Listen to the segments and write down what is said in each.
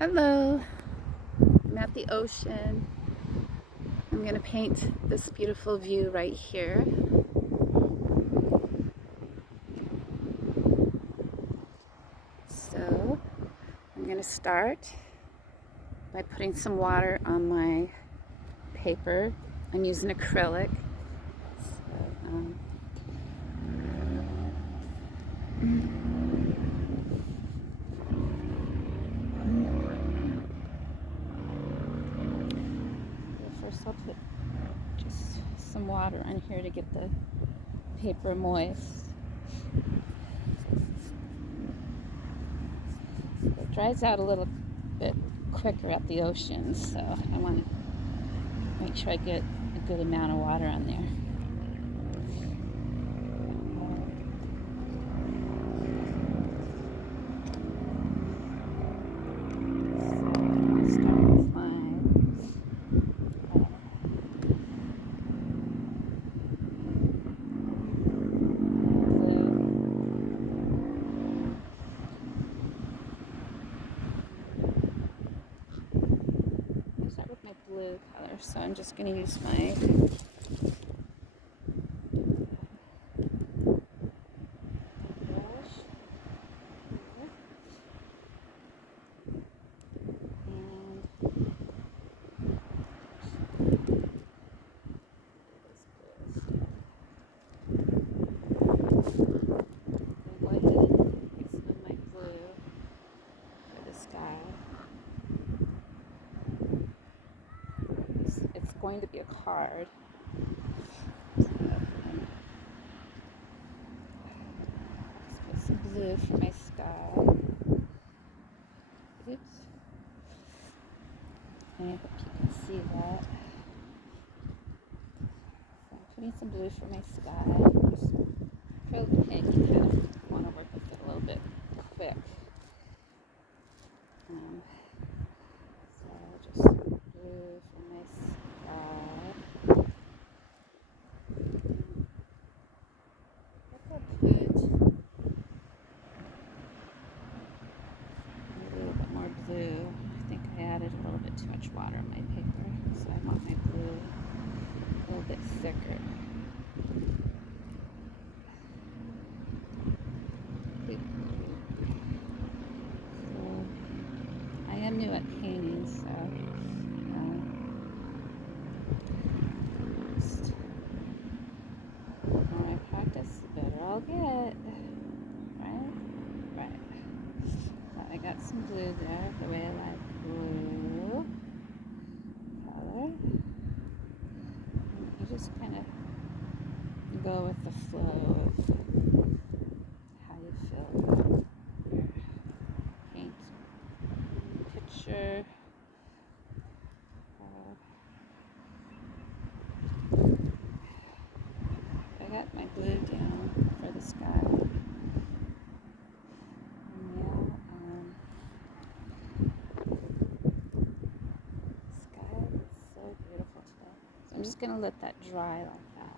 Hello, I'm at the ocean. I'm going to paint this beautiful view right here. So I'm going to start by putting some water on my paper. I'm using acrylic. So, first I'll put just some water on here to get the paper moist. It dries out a little bit quicker at the ocean, so I want to make sure I get a good amount of water on there. Blue color, so I'm just going to use my brush and go ahead and get some of my blue for the sky. It's going to be a card. So, let's put some blue for my sky. Oops. And I hope you can see that. So I'm putting some blue for my sky. Just acrylic paint, you kind of want to work with it a little bit quick. So just blue for my sky. I'll put a little bit more blue. I think I added a little bit too much water on my paper, so I want my blue a little bit thicker. So I am new at painting, so just the more I practice, the better I'll get. Right? I got some blue there, the way I like blue color. You just kind of go with the flow of how you feel about your paint picture. I got my blue down for the sky. I'm just going to let that dry like that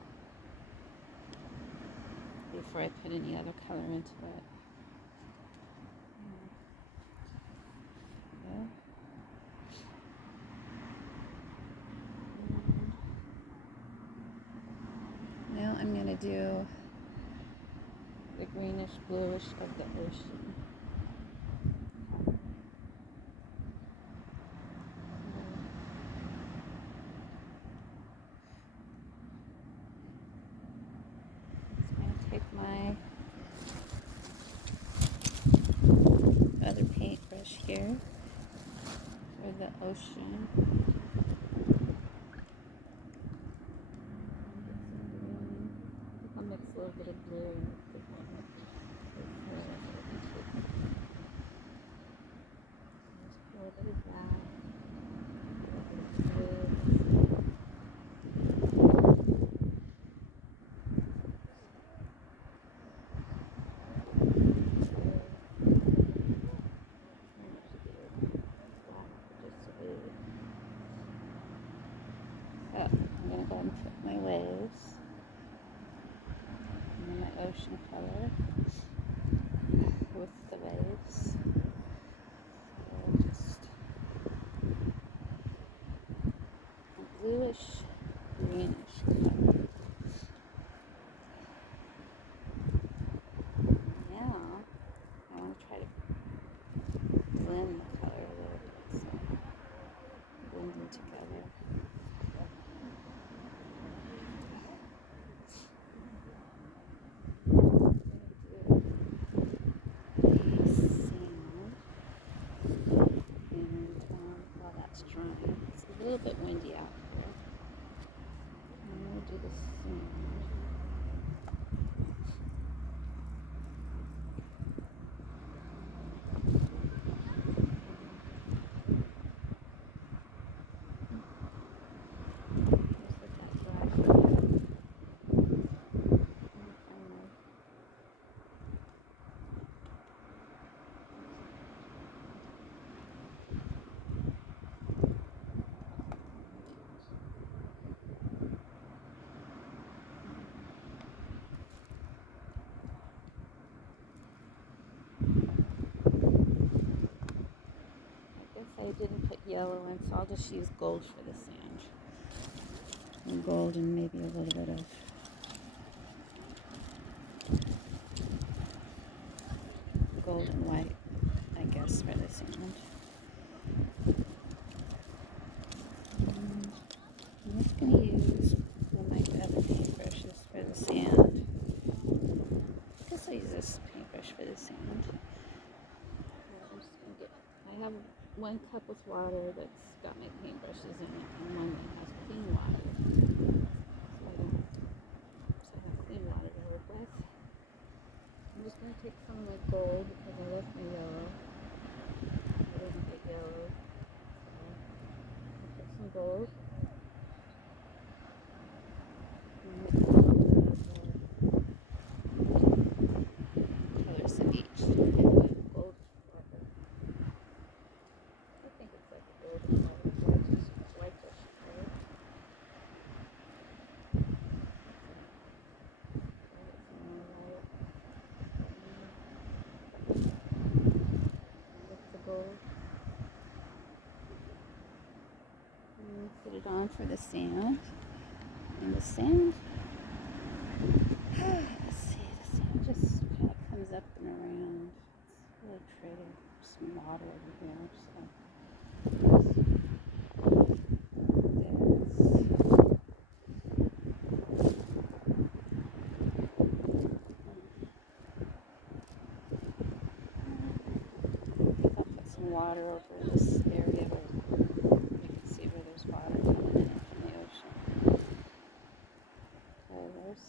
before I put any other color into it. Now I'm going to do the greenish bluish of the ocean. Take my other paintbrush here for the ocean. I'll mix a little bit of blue and a little bit of black. yellow one, so I'll just use gold for the sand. And gold and maybe a little bit of gold and white, I guess, for the sand. I'm just going to use one of my other paintbrushes for the sand. I guess I'll use this paintbrush for the sand. I have 1 cup with water that's got my paintbrushes in it, and one that has clean water. So I have clean water to work with. I'm just going to take some of my gold because I left my yellow. I didn't get yellow. So I'll put some gold. Colors of each. Gold water. I think it's like a golden whitish color. Put it on for the sand. And the sand, let's see, the sand just kind of comes up and around. It's really pretty. There's some water over here, so I'll put some water over this area where you can see where there's water coming in from the ocean. Colors.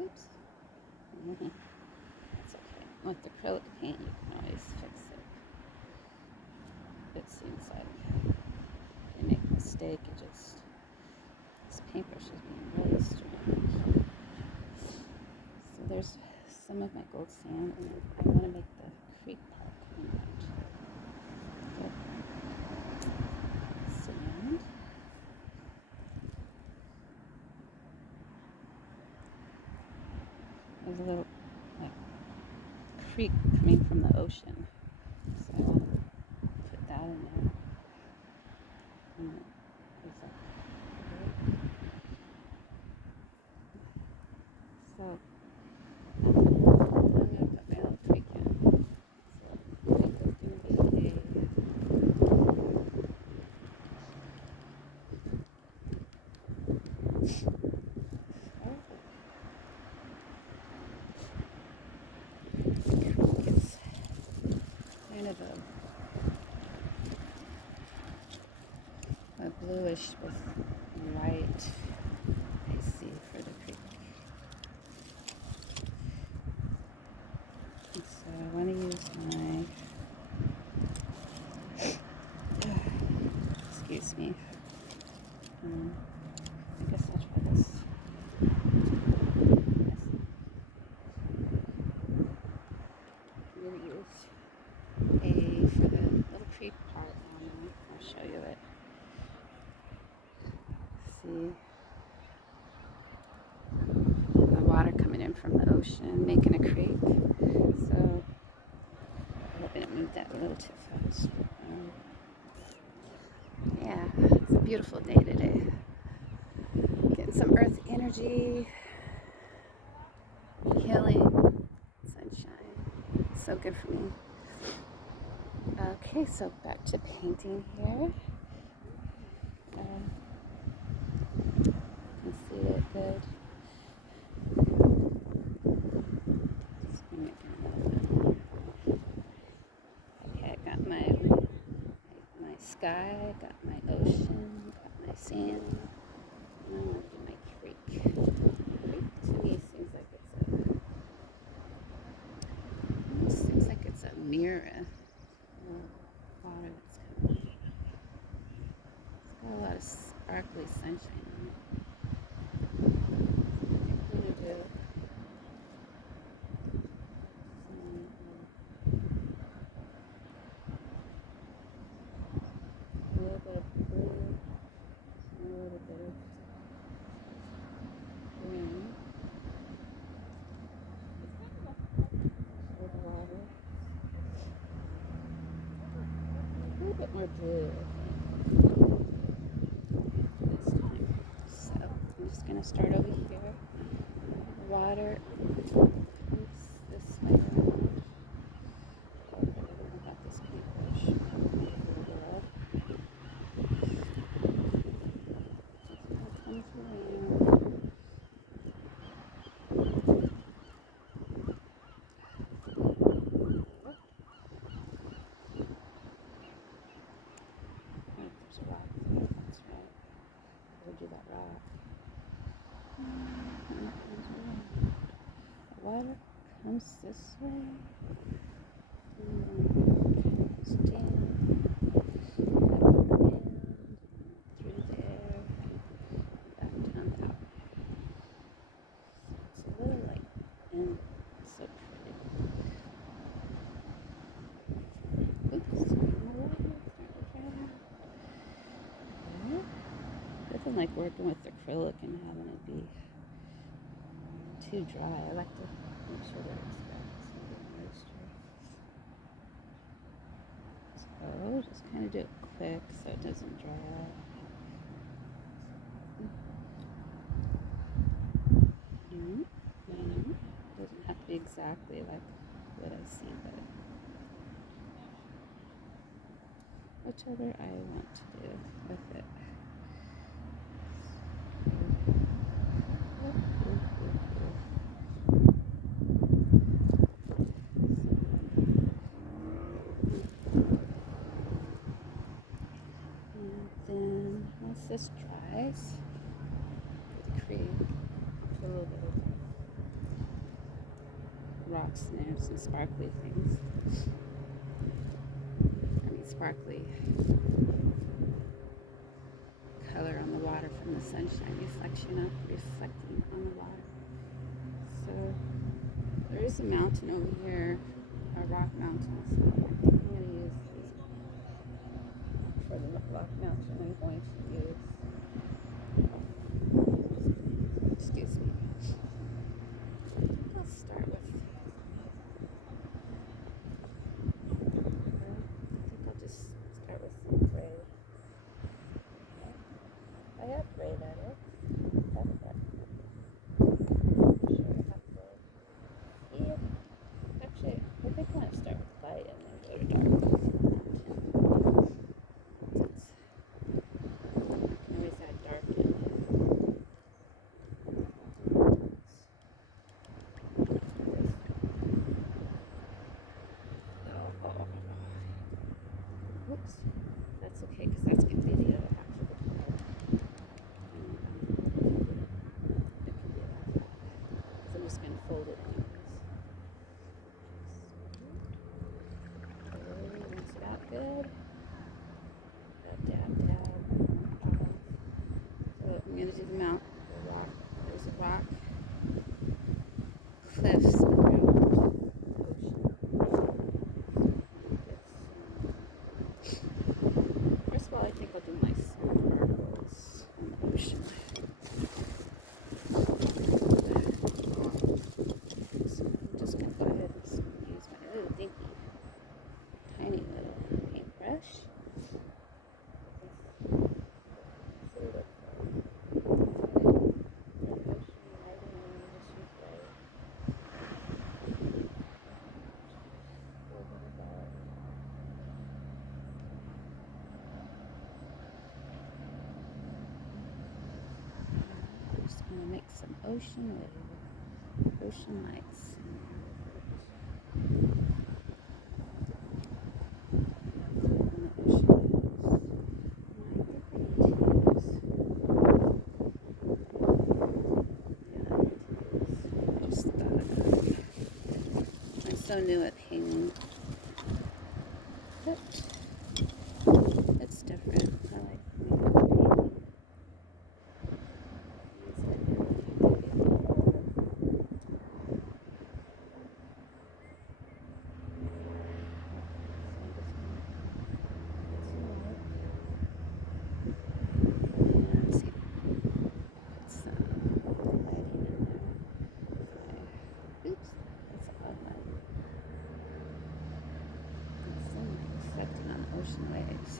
Oops. That's okay. With acrylic paint, you can always fix it. It seems like if you make a mistake, this paintbrush is being really strange. So there's some of my gold sand, and I want to make the creek part coming out. Sand. There's a little creek coming from the ocean, so I want to put that in there. So I'm going to put my little creek in. So I think it's going to be it's kind of a bluish with white, I see, for the creek. And so I want to use my, excuse me, I guess I'll try this. I'm going to use for the little creek part on there. I'll show you it. See the water coming in from the ocean, making a creek. So I'm hoping it moved that a little too fast. Yeah, it's a beautiful day today. Getting some earth energy, healing, sunshine. So good for me. Okay, so back to painting here. You can see it good. Okay, I got my sky, got my ocean, got my sand. Now I'm going to do my creek. Creek to me seems like it's a mirror. Water that's coming. It's got a lot of sparkly sunshine on it. I'm going to do a little bit of blue, a little bit of green with water. A little bit more blue, I think. going to start over here. Water comes this way around. Oh, I don't know about this paintbrush. A little bit up. It comes around. There's a rock there. That's right. We'll do that rock. The water comes this way. Comes down. Up around. Through there. Back down out. So it's a little light. And it's so pretty. Oops. Nothing like working with acrylic and having it be too dry. I like to make sure that it's got some good moisture. So just kind of do it quick so it doesn't dry out. It doesn't have to be exactly like what I see, but whichever I want to do with it. Then once this dries, create a little bit of rocks and some sparkly things. Sparkly color on the water from the sunshine reflecting on the water. So there is a mountain over here, a rock mountain. So I think I'm going to use these for the rock mountain. I'm going to use. Excuse me. I'll start with. Start with some gray. I have gray at it. Yeah. Actually, I think I want to start with light and then go to dark. I can always add dark in. Oops. That's okay, because that's going to be the other half of the color. It can be that. Because I'm just going to fold it anyways. Okay, rinse it out good. Dab. So I'm going to do the rock. There's a rock. Cliffs around the ocean. First of all, I think I'll do my sparkles on the ocean. So I'm just going to go ahead and use my little dinky, tiny little paintbrush. I'm going to make some ocean lights. I'm so new at painting, but it's different. I like painting. Ocean waves.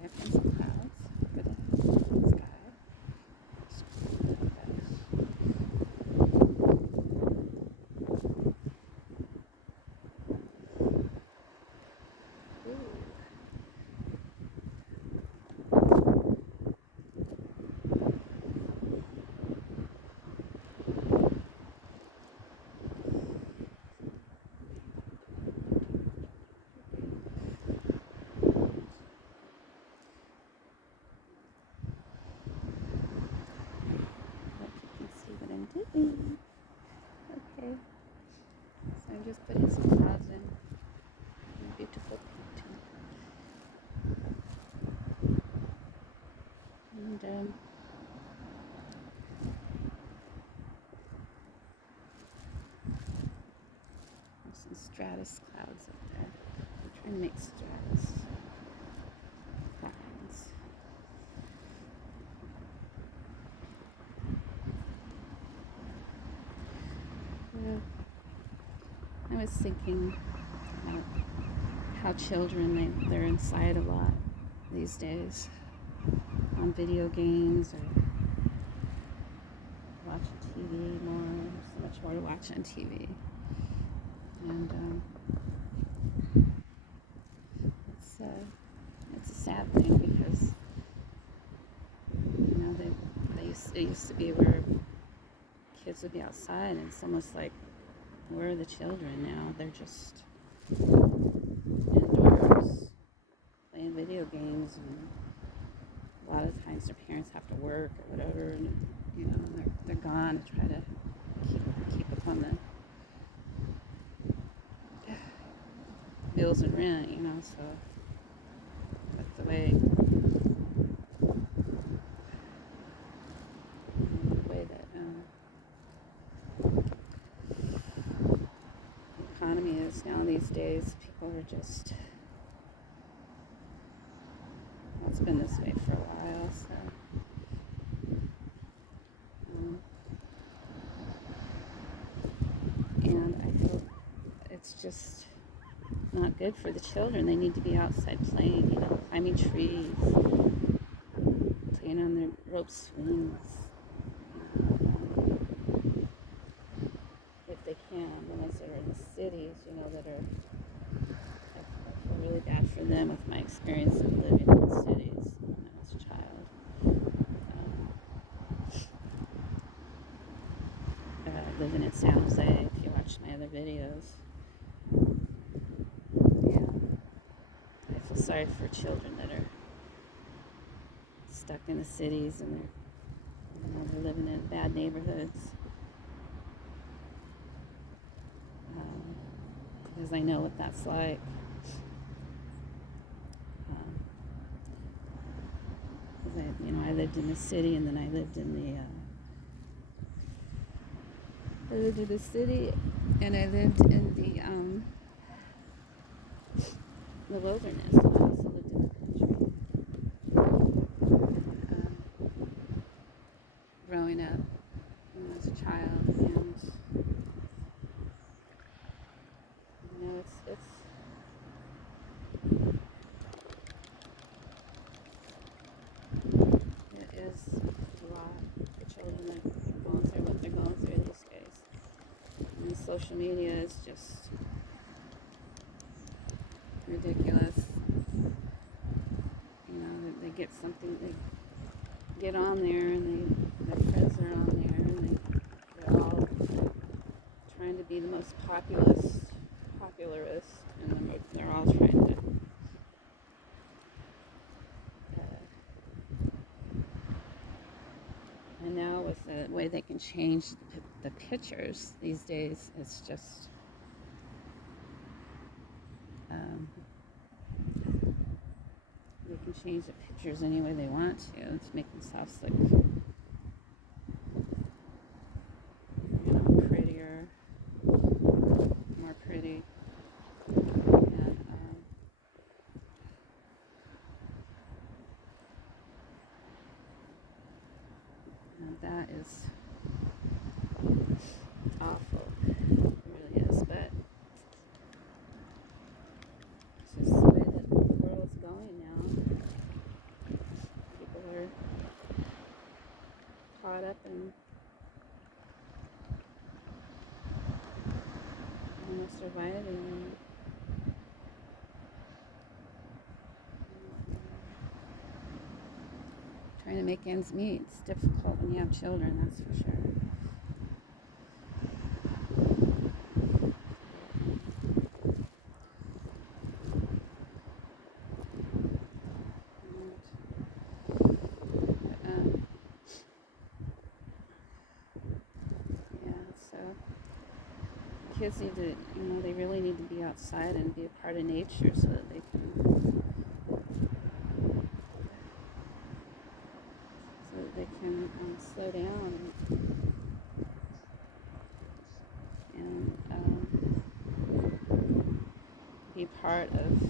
There comes some clouds over the sky. Doing. Okay, so I'm just putting some clouds in a beautiful painting. And there's some stratus clouds up there. I'm trying to make stratus lines. I was thinking about how children, they're inside a lot these days on video games or watching TV more. There's so much more to watch on TV. And it's a sad thing because, you know, it used to be where kids would be outside, and it's almost like, where are the children now? They're just indoors playing video games, and a lot of times their parents have to work or whatever, and you know, they're gone to try to keep up on the bills and rent, you know. So that's the way that the economy is now these days. People are just, well, it's been this way for a while, so and I feel it's just not good for the children. They need to be outside playing, you know, climbing trees, playing on their rope swings, if they can. The ones that are in the cities, you know, that are, I feel really bad for them with my experience of living in the cities when I was a child. Living in San Jose, if you watch my other videos. I feel sorry for children that are stuck in the cities and they're living in bad neighborhoods. Because I know what that's like. Because I lived in the city, and then I lived in the city, and I lived in the wilderness. I also lived in the country. Growing up when I was a child, and you know, it is a lot for children that are going through what they're going through these days. And social media is just ridiculous. You know, they get something, they get on there, and their friends are on there, and they're all trying to be the most popularist, and they're all trying to and now with the way they can change the pictures these days, it's just they can change the pictures any way they want to make themselves look, you know, prettier, more pretty, and that is awful. It really is, but it's just the way that the world's going now. caught up in surviving. Trying to make ends meet. It's difficult when you have children, that's for sure. Kids need to, they really need to be outside and be a part of nature so that they can slow down and be part of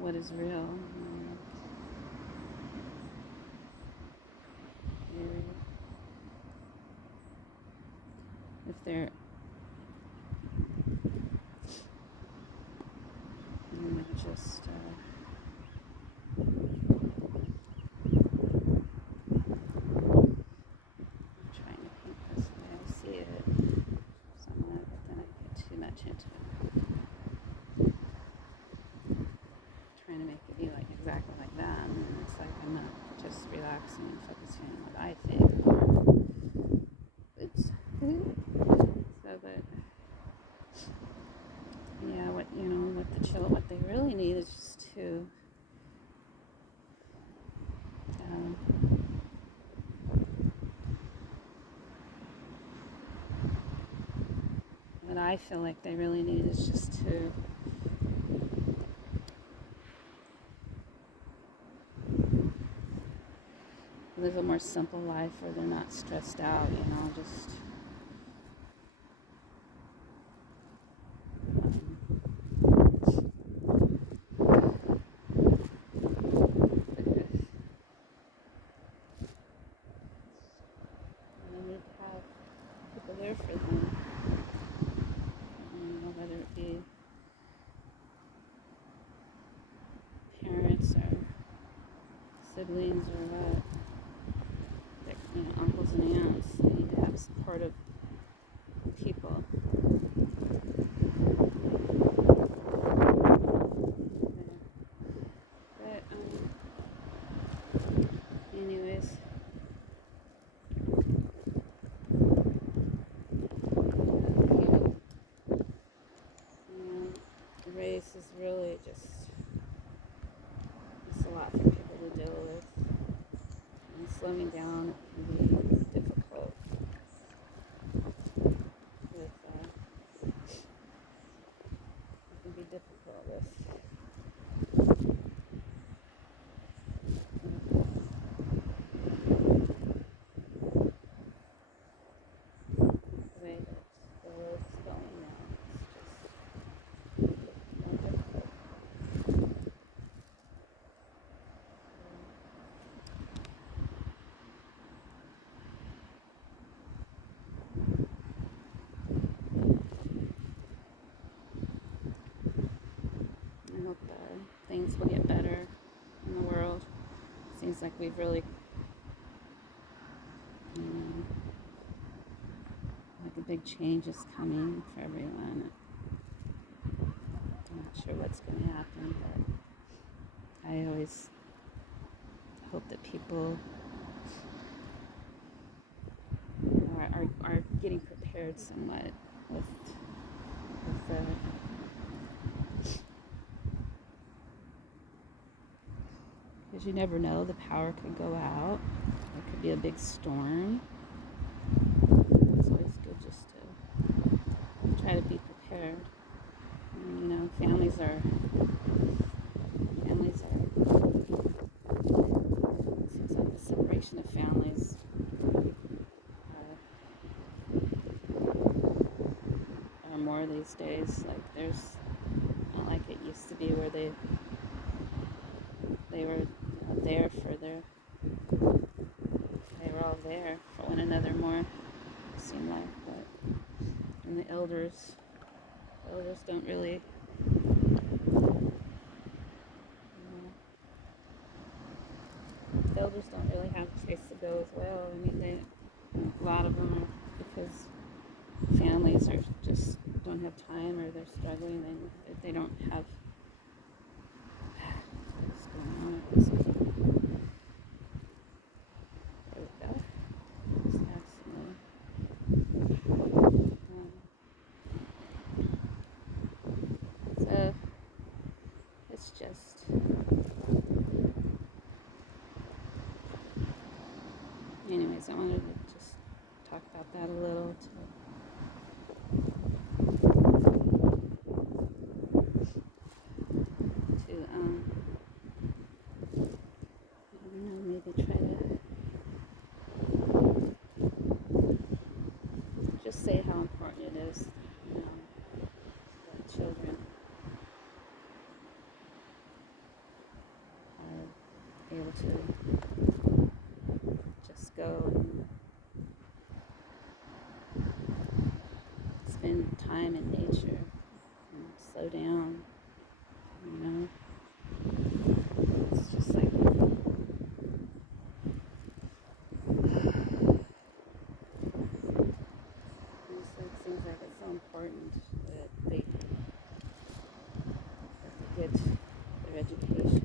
what is real. If they're just I'm trying to paint this the way I see it, so but then I get too much into it. Trying to make it be like exactly like that, and it's like I'm not just relaxing and focusing on what I think. It's so that what they really need is just to what I feel like they really need is just to live a more simple life where they're not stressed out, just there for them, whether it be parents or siblings or what, uncles and aunts. They need to have supportive people. But anyways. Race is really just, it's a lot for people to deal with, and slowing down can be difficult with, the way that the world's going now. It's just more difficult. I hope things will get better in the world. Seems like we've really, like a big change is coming for everyone. I'm not sure what's going to happen, but I always hope that people are getting prepared somewhat with because you never know, the power could go out. There could be a big storm. It's always good just to try to be prepared. And, families are it seems like the separation of families are more these days. Like there's not like it used to be where they were there for they were all there for one another more, it seemed like. But and the elders don't really or they're struggling, they don't have what's going on at this point. There we go. Just add some more. So it's just anyways, I wanted to just talk about that a little to I don't know, maybe try to just say how important it is, that children are able to just go and spend time in nature and slow down, It's just like it seems like it's so important that they get their education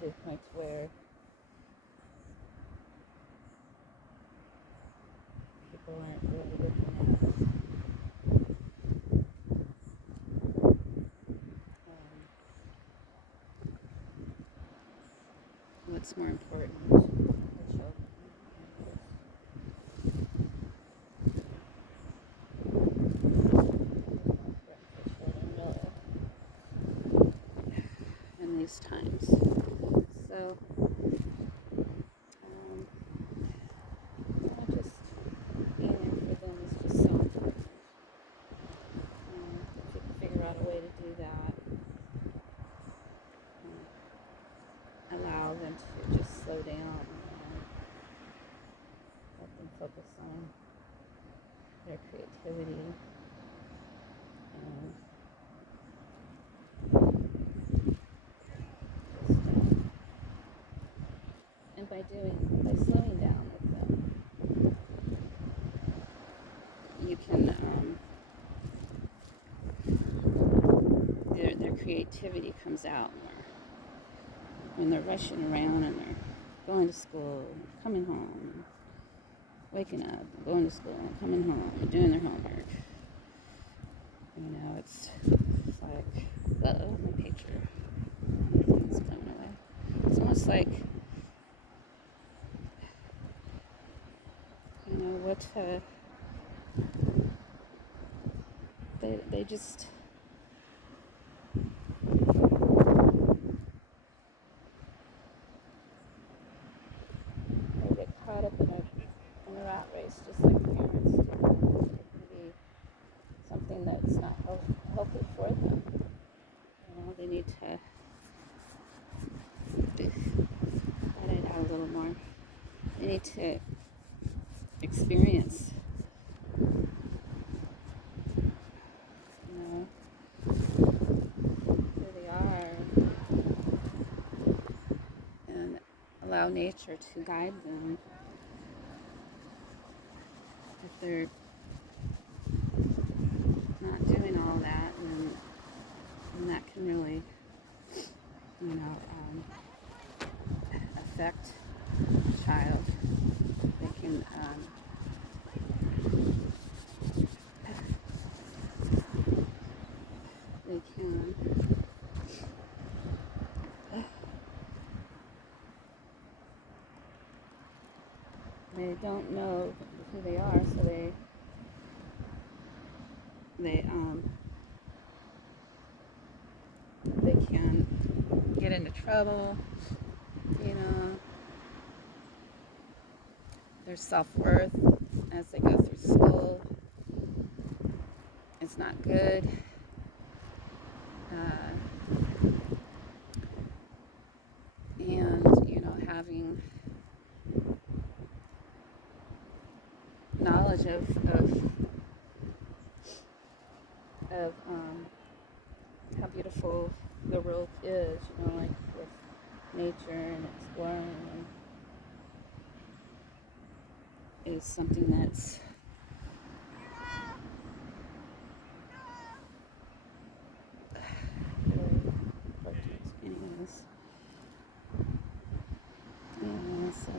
to a point where people aren't really looking at what's more important for children. In these times. So just being there for them is just so important. If you can figure out a way to do that, allow them to just slow down and let them focus on their creativity and by slowing down with them, you can their creativity comes out more when they're rushing around and they're going to school, coming home, waking up, going to school, coming home, and doing their homework. It's like, my picture, everything's blown away. It's almost like, they just they get caught up in a rat race, just like parents do. It can be something that's not healthy for them. They need to let it out a little more. They need to experience, who they are, and allow nature to guide them. If they're not doing all that, then that can really, affect a child. They can they don't know who they are, so they can get into trouble, their self-worth as they go through school is not good. And having knowledge of how beautiful the world is, like with nature and exploring, is something that's very important. Anyways, yeah, so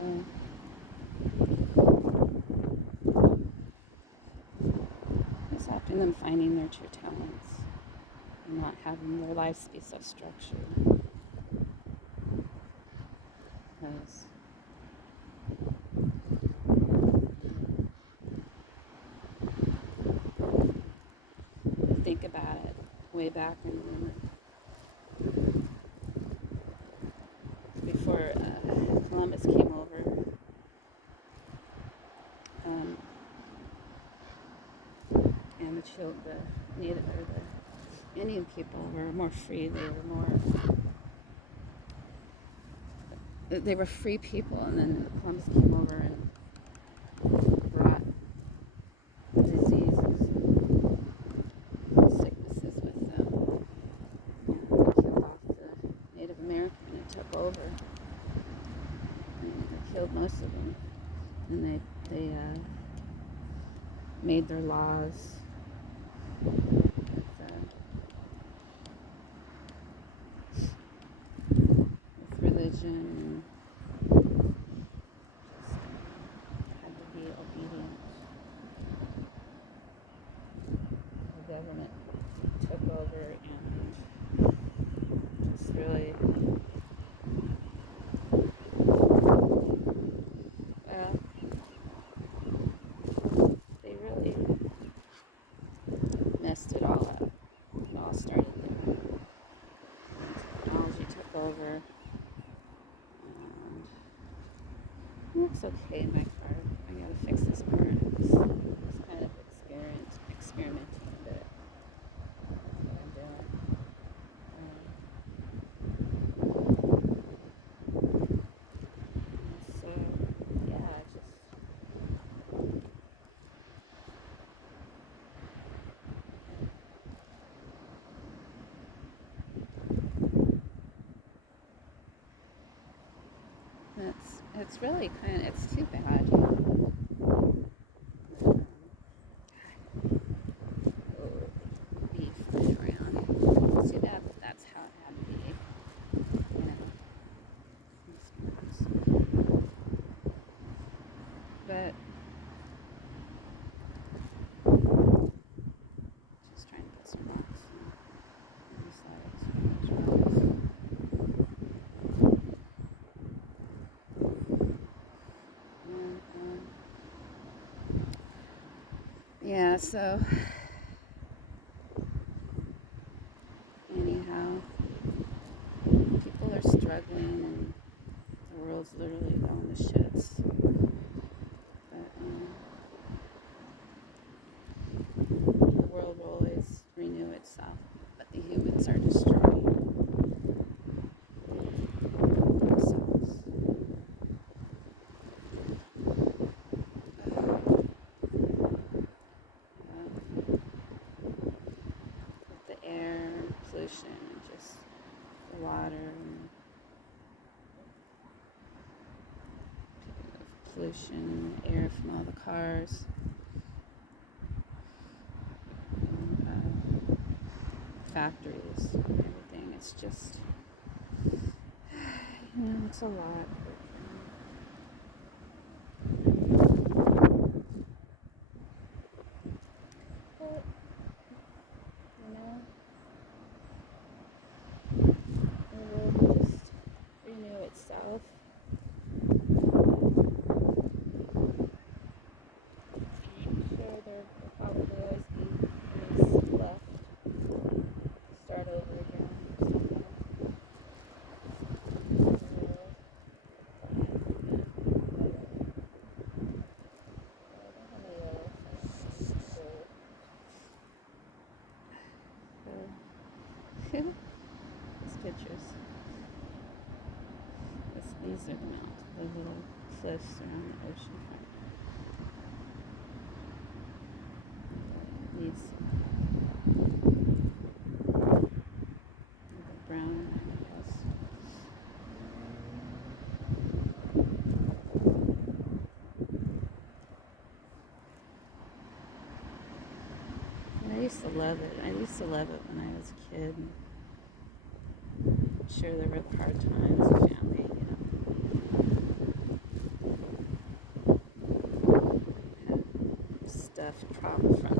it's often them finding their true talents and not having their lives be so structured. Because think about it, way back before Columbus came over, and the native or the Indian people were more free. They were free people, and then Columbus came over and brought diseases and sicknesses with them, and killed off the Native American and took over. And they killed most of them, and they made their laws with religion, and just had to be obedient. The government took over and just really, well, they really messed it all up. It all started there. Technology took over, and it's okay in my car. I gotta fix this part. It's kind of experimenting a bit. That's what I'm doing. So yeah, it's really it's too bad. Beef running around. It's too bad that's how it had to be. But just trying to put some rocks on the sides. Yeah, so anyhow, people are struggling and the world's literally going to shits. But the world will always renew itself, but the humans are destroying themselves. With the air pollution and just the water and pollution, air from all the cars, and, factories, everything. It's just, it's a lot. But, the world will just renew itself. I'm sure there will probably always be things left to start over again somewhere. These pictures. These are the mountains, the little cliffs around the ocean front. These brown, I guess. used to love it. I used to love it when I was a kid. I'm sure there were hard times with family, Had stuff, trauma from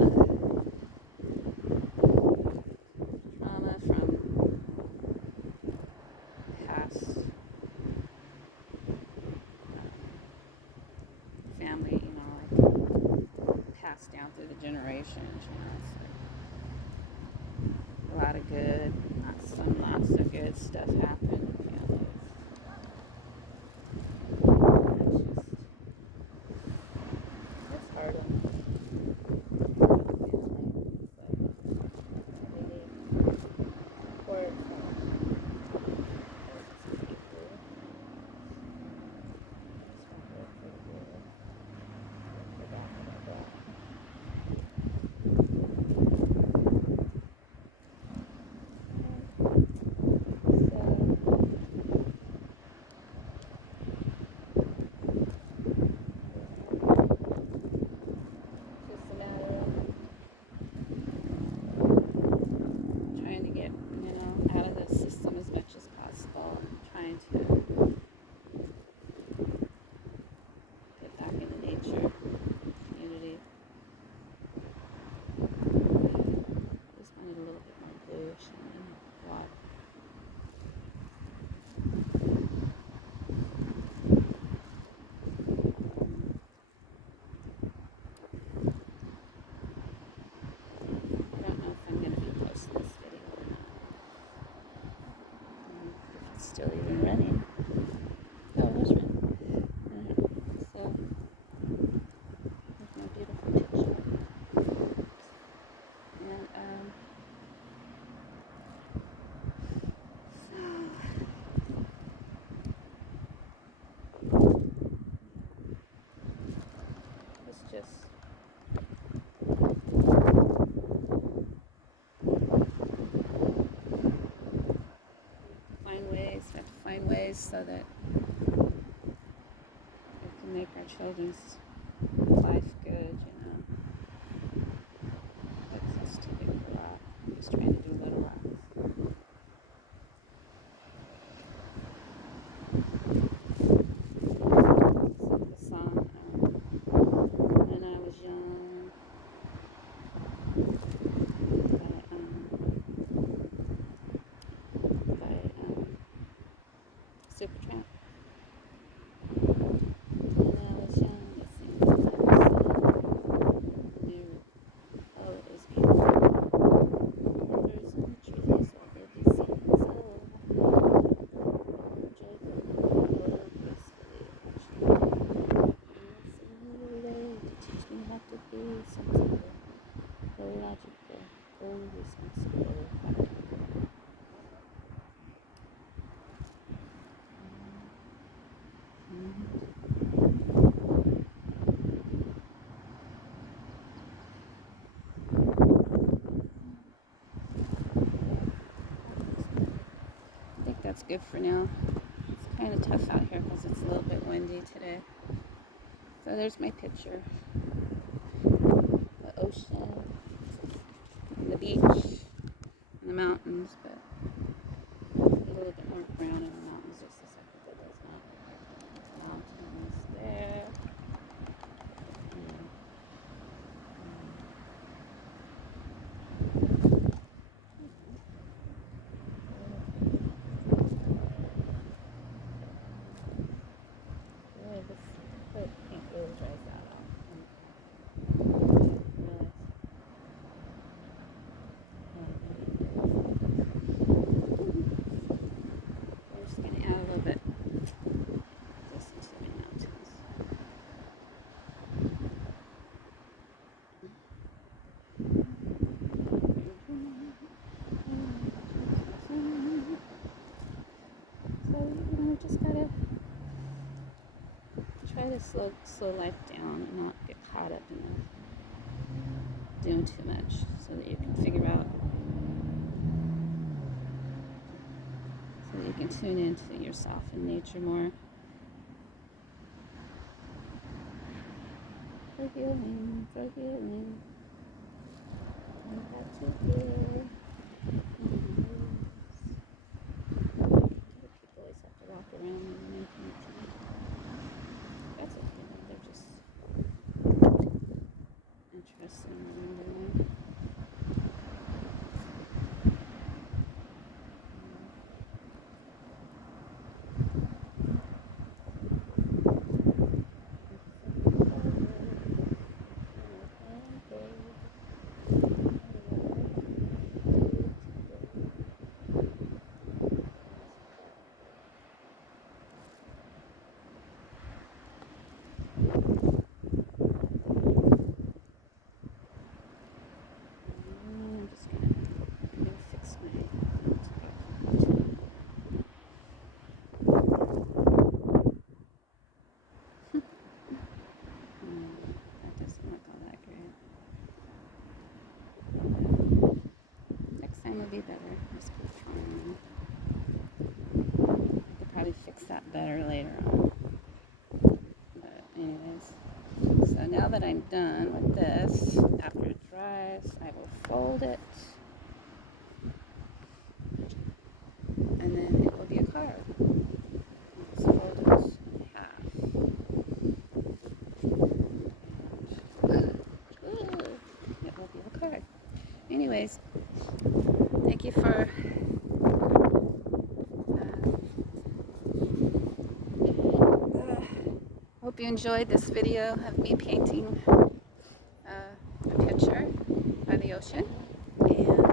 past family, like passed down through the generations, It's like a lot of good, not so good stuff happened in families. It's hard on family, but they need support from people. Trying to get, out of the system as much as possible. Trying to get back into nature, community. Just wanted a little bit more bluish and water. I don't know if I'm going to be posting this video or not. If it's still even running. Oh, it was running. So, there's my beautiful picture. And, it's just have to find ways so that we can make our children's life good, It's just too big for rock. I'm just trying to do little rocks. The song, When I Was Young, by Supertramp. When I was young, it seemed that I was new. Oh, it is beautiful. Rivers and trees, all the scenes of joyful, gracefully. To teach me how to be sensible, logical, responsible, practical. I think that's good for now. It's kind of tough out here because it's a little bit windy today. So there's my picture. The ocean, and the beach, and the mountains, but a little bit more brown in the mountains just a second, but there's not mountains there. This paint really dries that off. We're just going to add a little bit just into the mountains. So, we just got to try to slow life down and not get caught up in doing too much so that you can figure out, so that you can tune into yourself and nature more. For healing. Like that better later on. But anyways, so now that I'm done with this, after it dries, I will fold it, and then it will be a card. Let's fold it in half. It will be a card. Anyways, thank you for hope you enjoyed this video of me painting a picture by the ocean, and